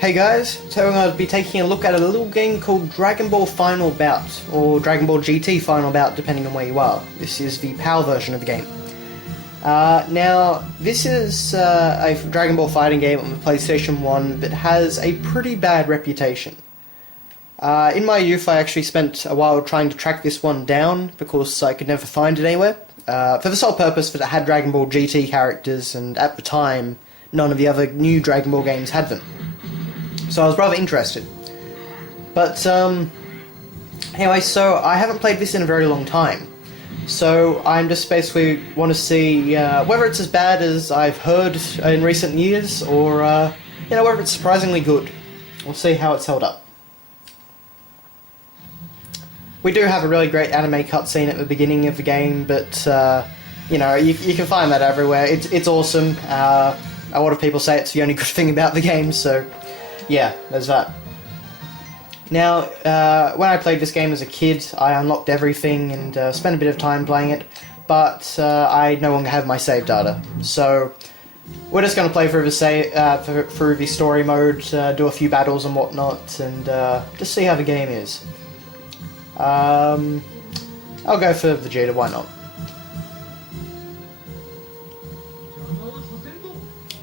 Hey guys, so I'm going to be taking a look at a little game called Dragon Ball Final Bout, or Dragon Ball GT Final Bout, depending on where you are. This is the PAL version of the game. Now, this is a Dragon Ball fighting game on the PlayStation 1, but has a pretty bad reputation. In my youth, I actually spent a while trying to track this one down, because I could never find it anywhere. For the sole purpose that it had Dragon Ball GT characters, and at the time, none of the other new Dragon Ball games had them. So I was rather interested. But, anyway, so I haven't played this in a very long time. So I'm just basically want to see whether it's as bad as I've heard in recent years, or, whether it's surprisingly good. We'll see how it's held up. We do have a really great anime cutscene at the beginning of the game, but, you can find that everywhere. It's awesome. A lot of people say it's the only good thing about the game, so... yeah, there's that. Now, when I played this game as a kid, I unlocked everything and spent a bit of time playing it, but I no longer have my save data. So, we're just going to play through the through the story mode, do a few battles and whatnot, and just see how the game is. I'll go for Vegeta, why not?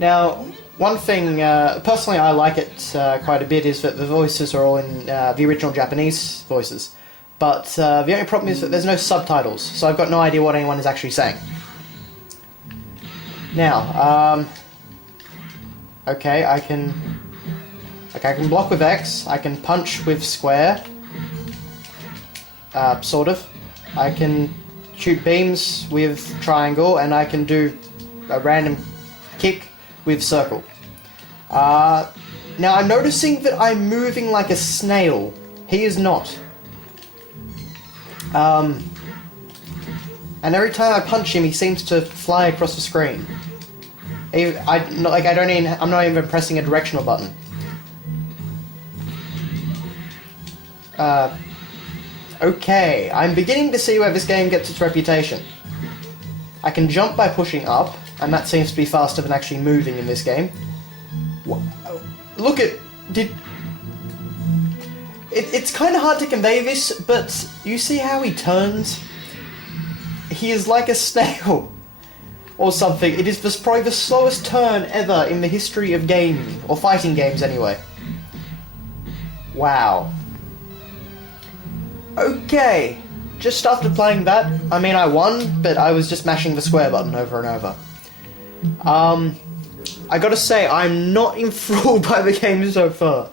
Now, one thing, personally I like it quite a bit, is that the voices are all in the original Japanese voices. But the only problem is that there's no subtitles, so I've got no idea what anyone is actually saying. Now, okay, I can block with X, I can punch with square, sort of. I can shoot beams with triangle, and I can do a random kick with circle. Now I'm noticing that I'm moving like a snail. He is not. And every time I punch him, he seems to fly across the screen. I'm not even pressing a directional button. Okay, I'm beginning to see where this game gets its reputation. I can jump by pushing up, and that seems to be faster than actually moving in this game. Look at... It's kind of hard to convey this, but you see how he turns? He is like a snail. Or something. It is probably the slowest turn ever in the history of gaming. Or fighting games, anyway. Wow. Okay. Just after playing that, I mean, I won, but I was just mashing the square button over and over. I gotta say, I'm not enthralled by the game so far.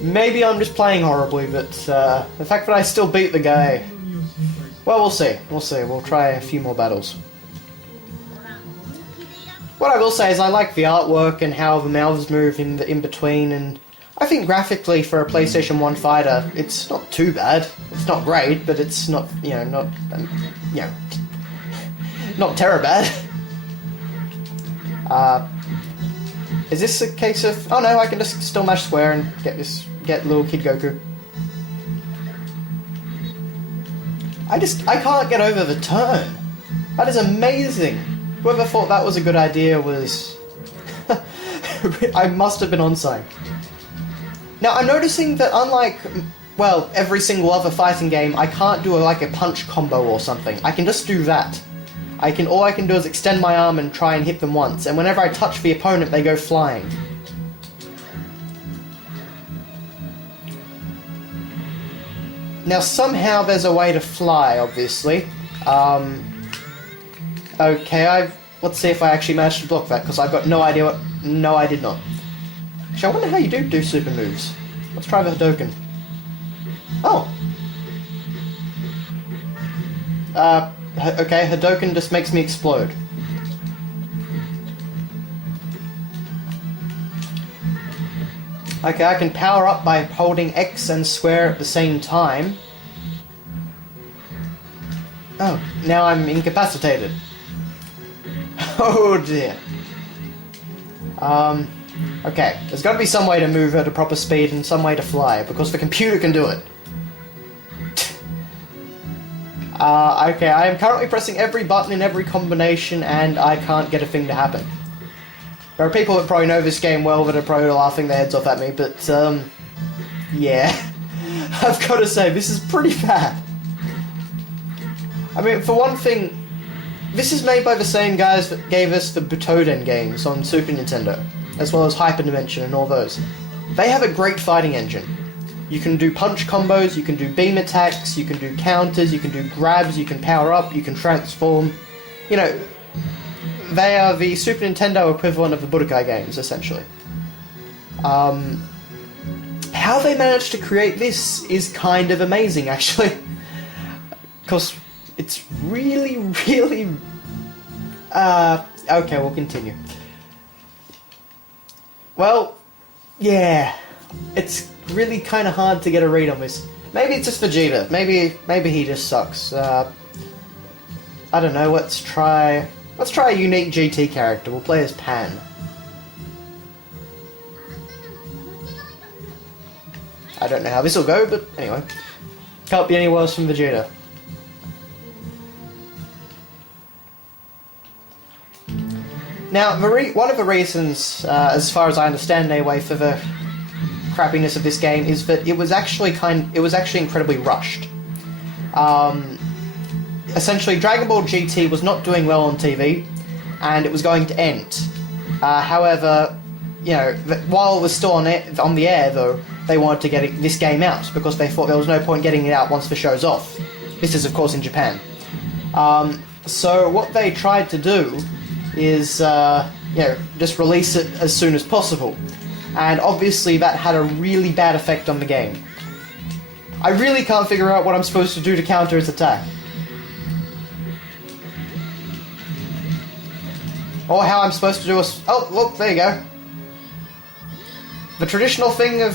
Maybe I'm just playing horribly, but the fact that I still beat the guy... well, we'll see. We'll see. We'll try a few more battles. What I will say is I like the artwork and how the mouths move in between, and I think graphically for a PlayStation 1 fighter, it's not too bad. It's not great, but it's not, not terror bad. Is this a case of... oh no, I can just still mash square and get little Kid Goku. I can't get over the turn. That is amazing. Whoever thought that was a good idea was... I must have been on something. Now, I'm noticing that unlike, well, every single other fighting game, I can't do a punch combo or something. I can just do that. All I can do is extend my arm and try and hit them once, and whenever I touch the opponent, they go flying. Now, somehow there's a way to fly, obviously. Okay, let's see if I actually managed to block that, because I've got no idea what... no, I did not. Actually, I wonder how you do super moves. Let's try the Hadouken. Oh! Okay, Hadouken just makes me explode. Okay, I can power up by holding X and square at the same time. Oh, now I'm incapacitated. Oh dear. Okay, there's got to be some way to move at a proper speed and some way to fly, because the computer can do it. Okay, I am currently pressing every button in every combination, and I can't get a thing to happen. There are people that probably know this game well that are probably laughing their heads off at me, but, yeah. I've got to say, this is pretty bad. I mean, for one thing, this is made by the same guys that gave us the Butoden games on Super Nintendo, as well as Hyper Dimension and all those. They have a great fighting engine. You can do punch combos, you can do beam attacks, you can do counters, you can do grabs, you can power up, you can transform. You know, they are the Super Nintendo equivalent of the Budokai games, essentially. How they managed to create this is kind of amazing, actually. Because it's really, really... okay, we'll continue. Well, yeah. It's really kind of hard to get a read on this. Maybe it's just Vegeta. Maybe he just sucks. I don't know, let's try a unique GT character. We'll play as Pan. I don't know how this will go, but anyway. Can't be any worse from Vegeta. Now, one of the reasons, as far as I understand anyway, for the crappiness of this game is that it was actually incredibly rushed. Essentially, Dragon Ball GT was not doing well on TV, and it was going to end. However, you know, while it was still on the air, though, they wanted to get this game out because they thought there was no point getting it out once the show's off. This is, of course, in Japan. So what they tried to do is, you know, just release it as soon as possible. And obviously that had a really bad effect on the game. I really can't figure out what I'm supposed to do to counter his attack. Or how I'm supposed to do a... Oh, look, there you go. The traditional thing of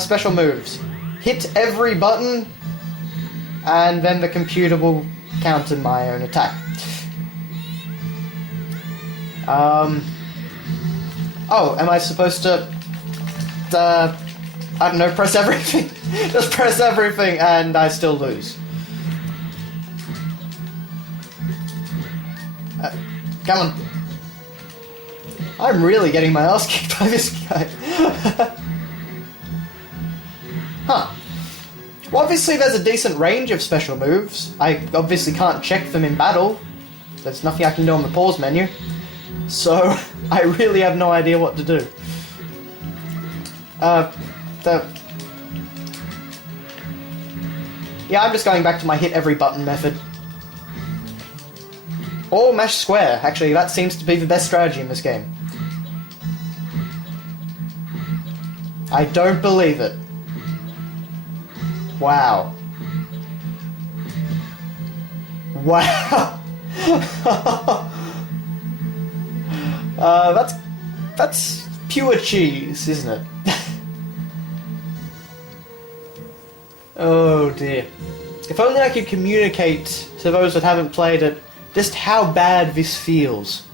special moves. Hit every button, and then the computer will counter my own attack. Oh, am I supposed to... I don't know, press everything? Just press everything, and I still lose. Come on. I'm really getting my ass kicked by this guy. Huh. Well, obviously there's a decent range of special moves. I obviously can't check them in battle. There's nothing I can do on the pause menu. So, I really have no idea what to do. Yeah, I'm just going back to my hit every button method. Or mash square, actually, that seems to be the best strategy in this game. I don't believe it. Wow. Wow. That's pure cheese, isn't it? Oh dear. If only I could communicate to those that haven't played it just how bad this feels.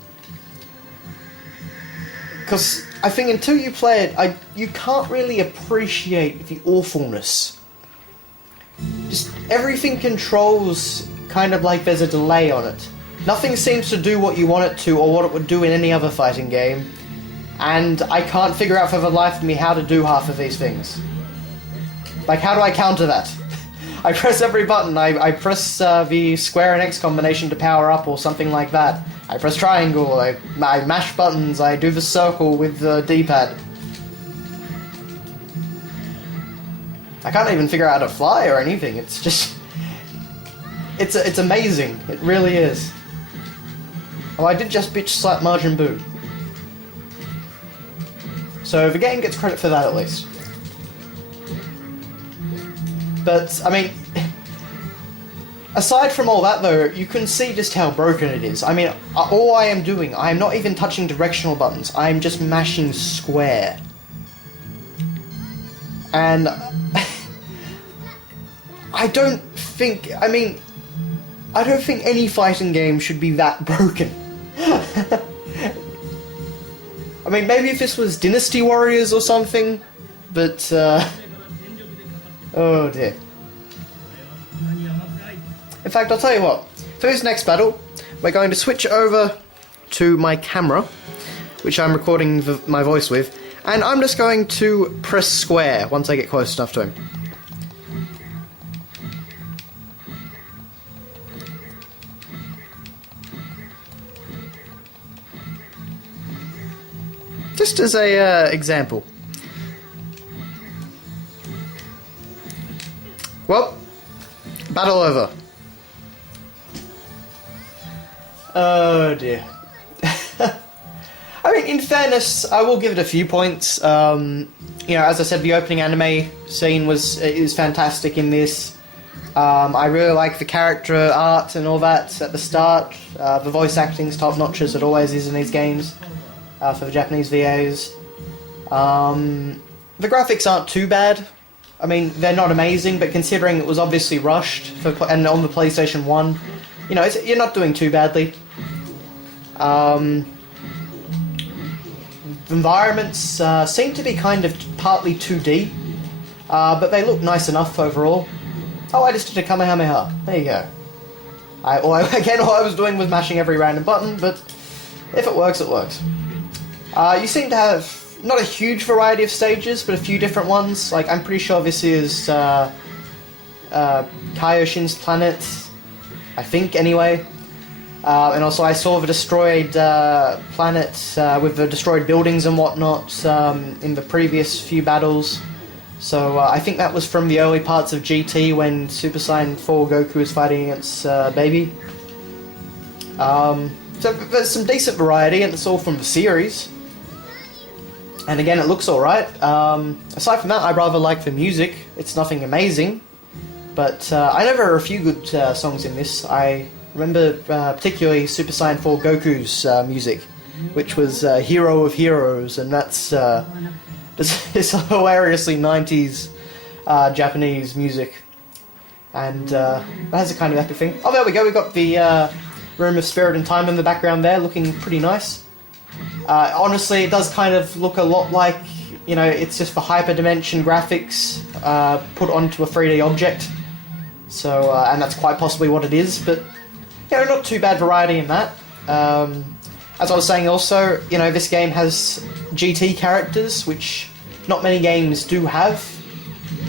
Because I think until you play it, you can't really appreciate the awfulness. Just everything controls kind of like there's a delay on it. Nothing seems to do what you want it to or what it would do in any other fighting game. And I can't figure out for the life of me how to do half of these things. Like, how do I counter that? I press every button. I press the square and X combination to power up or something like that. I press triangle. I mash buttons. I do the circle with the D-pad. I can't even figure out how to fly or anything. It's just... It's amazing. It really is. Oh, I did just bitch slap Majin Buu. So the game gets credit for that at least. But, I mean, aside from all that though, you can see just how broken it is. I mean, all I am doing, I am not even touching directional buttons, I am just mashing square. And I don't think any fighting game should be that broken. I mean, maybe if this was Dynasty Warriors or something, but, oh dear. In fact, I'll tell you what. For this next battle, we're going to switch over to my camera, which I'm recording my voice with, and I'm just going to press square once I get close enough to him. Just as a example. Well, battle over. Oh dear. I mean, in fairness, I will give it a few points. You know, as I said, the opening anime scene is fantastic in this. I really like the character art and all that at the start. The voice acting's top notch as it always is in these games for the Japanese VAs. The graphics aren't too bad. I mean, they're not amazing, but considering it was obviously rushed and on the PlayStation 1, you know, you're not doing too badly. The environments seem to be kind of partly 2D, but they look nice enough overall. Oh, I just did a Kamehameha. There you go. Again, all I was doing was mashing every random button, but if it works, it works. You seem to have not a huge variety of stages, but a few different ones. Like, I'm pretty sure this is Kaioshin's planet, I think, anyway. And also I saw the destroyed planet with the destroyed buildings and whatnot in the previous few battles. So I think that was from the early parts of GT when Super Saiyan 4 Goku was fighting against Baby. So there's some decent variety, and it's all from the series. And again, it looks alright. Aside from that, I rather like the music. It's nothing amazing, but I know there are a few good songs in this. I remember particularly Super Saiyan 4 Goku's music, which was Hero of Heroes, and that's this hilariously 90s Japanese music. And that has a kind of epic thing. Oh, there we go, we've got the Room of Spirit and Time in the background there, looking pretty nice. Honestly, it does kind of look a lot like, you know, it's just the hyperdimension graphics put onto a 3D object. So, and that's quite possibly what it is, but, you know, not too bad variety in that. As I was saying also, you know, this game has GT characters, which not many games do have.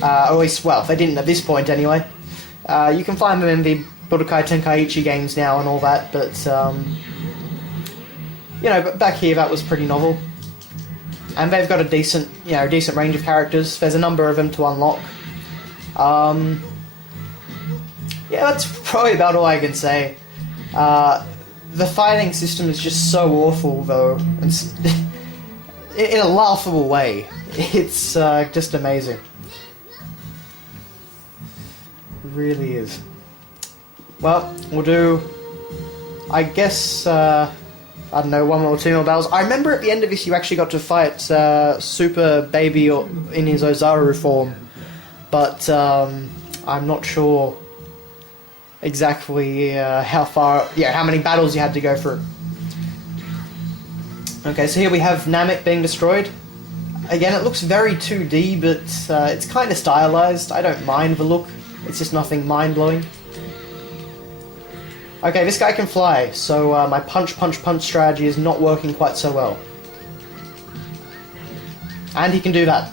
Or at least, well, they didn't at this point anyway. You can find them in the Budokai Tenkaichi games now and all that, but, you know, but back here that was pretty novel. And they've got a decent, you know, decent range of characters. There's a number of them to unlock. Yeah, that's probably about all I can say. The fighting system is just so awful, though. It's in a laughable way. It's just amazing. It really is. Well, we'll do, I guess, I don't know, one or two more battles. I remember at the end of this you actually got to fight Super Baby in his Ozaru form, but I'm not sure exactly how many battles you had to go through. Okay, so here we have Namek being destroyed. Again, it looks very 2D, but it's kind of stylized. I don't mind the look. It's just nothing mind-blowing. Okay, this guy can fly, so my punch strategy is not working quite so well. And he can do that.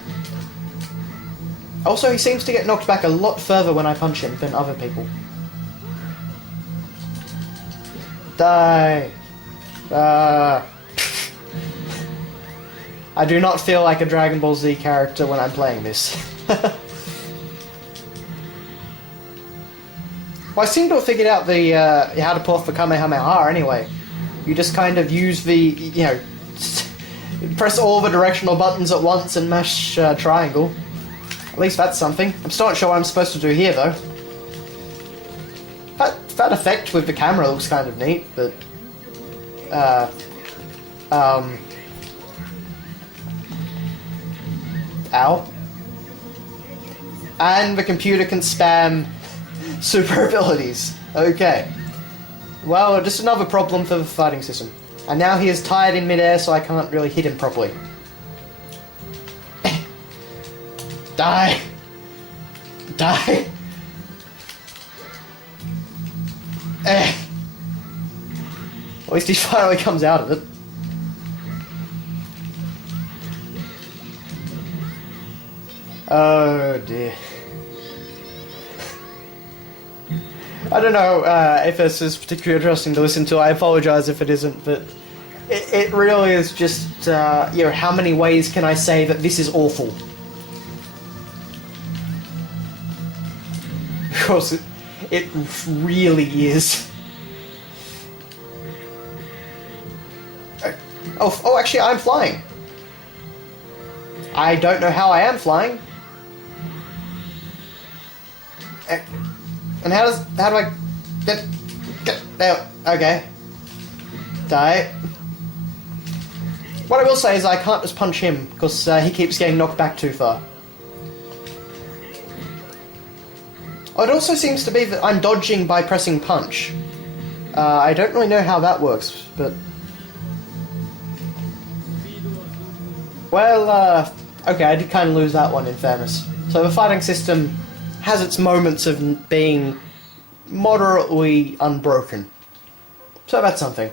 Also, he seems to get knocked back a lot further when I punch him than other people. Die! I do not feel like a Dragon Ball Z character when I'm playing this. Well, I seem to have figured out the how to pull off the Kamehameha anyway. You just kind of use the, you know, press all the directional buttons at once and mash triangle. At least that's something. I'm still not sure what I'm supposed to do here, though. That effect with the camera looks kind of neat, but... Ow. And the computer can spam super abilities. Okay. Well, just another problem for the fighting system. And now he is tied in midair, so I can't really hit him properly. Die! Die! At least he finally comes out of it. Oh dear. I don't know if this is particularly interesting to listen to. I apologize if it isn't, but it really is just, you know, how many ways can I say that this is awful? Because it really is. Oh, actually, I'm flying. I don't know how I am flying. And how do I get there? Okay. Die. What I will say is I can't just punch him, because he keeps getting knocked back too far. Oh, it also seems to be that I'm dodging by pressing punch. I don't really know how that works, but... Well, okay, I did kind of lose that one, in fairness. So the fighting system has its moments of being moderately unbroken. So that's something.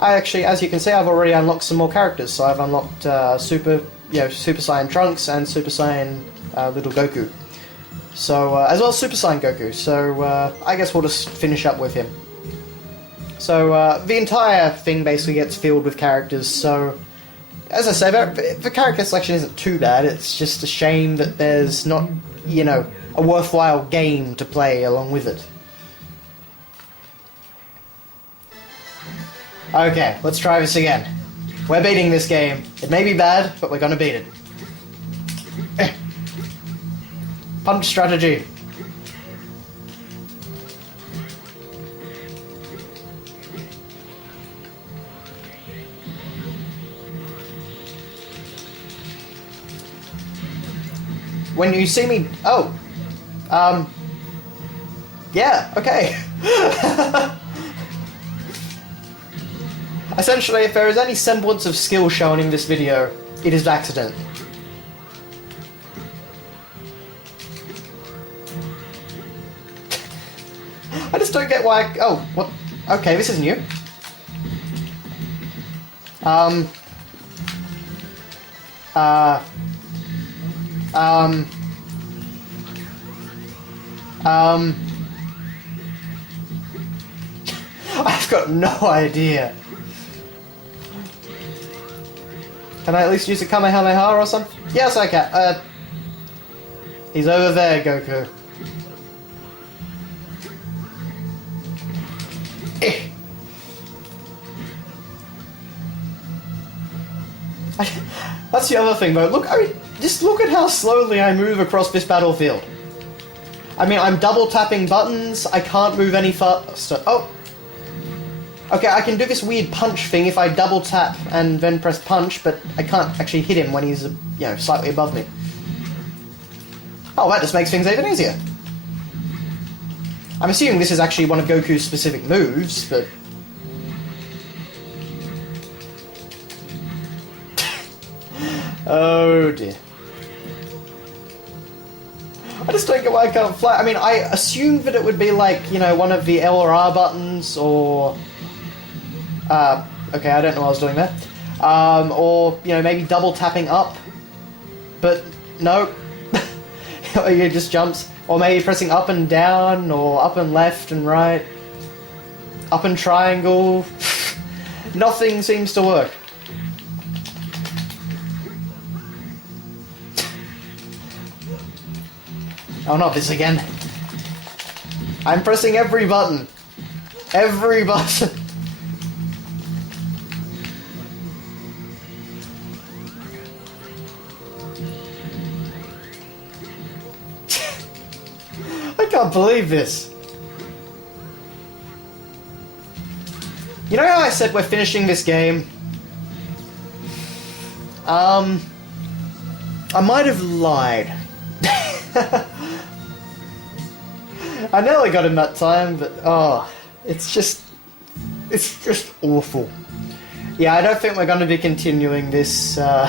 I actually, as you can see, I've already unlocked some more characters. So I've unlocked Super Saiyan Trunks and Super Saiyan Little Goku. So, as well as Super Saiyan Goku. So, I guess we'll just finish up with him. So, the entire thing basically gets filled with characters, so... As I say, the character selection isn't too bad, it's just a shame that there's not, you know, a worthwhile game to play along with it. Okay, let's try this again. We're beating this game. It may be bad, but we're gonna beat it. Punch strategy. When you see me... Oh. Yeah, okay. Essentially, if there is any semblance of skill shown in this video, it is accident. I just don't get why... Oh, what? Okay, this is new. I've got no idea. Can I at least use a Kamehameha or something? Yes, I can. He's over there, Goku. That's the other thing, though. Look, I mean, just look at how slowly I move across this battlefield. I mean, I'm double tapping buttons. I can't move any faster. Oh. Okay, I can do this weird punch thing if I double tap and then press punch, but I can't actually hit him when he's, you know, slightly above me. Oh, that just makes things even easier. I'm assuming this is actually one of Goku's specific moves, but... Oh dear. I just don't get why I can't fly. I mean, I assumed that it would be like, you know, one of the L or R buttons, or... okay, I don't know what I was doing there. Or, you know, maybe double tapping up. But, no. It just jumps. Or maybe pressing up and down, or up and left and right. Up and triangle. Nothing seems to work. Oh, not this again. I'm pressing every button. Every button. I can't believe this. You know how I said we're finishing this game? I might have lied. I nearly got him that time, but oh, it's just awful. Yeah, I don't think we're going to be continuing this. I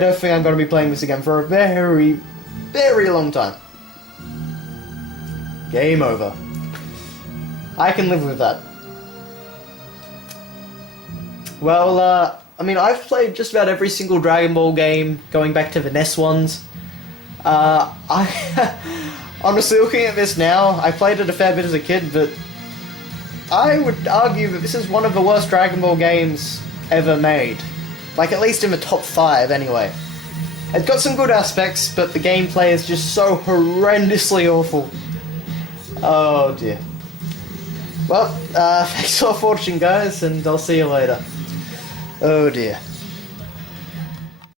don't think I'm going to be playing this again for a very, very long time. Game over. I can live with that. Well, I mean, I've played just about every single Dragon Ball game, going back to the NES ones. I honestly, looking at this now, I played it a fair bit as a kid, but I would argue that this is one of the worst Dragon Ball games ever made. Like, at least in the top 5, anyway. It's got some good aspects, but the gameplay is just so horrendously awful. Oh dear. Well, thanks for watching, guys, and I'll see you later. Oh dear.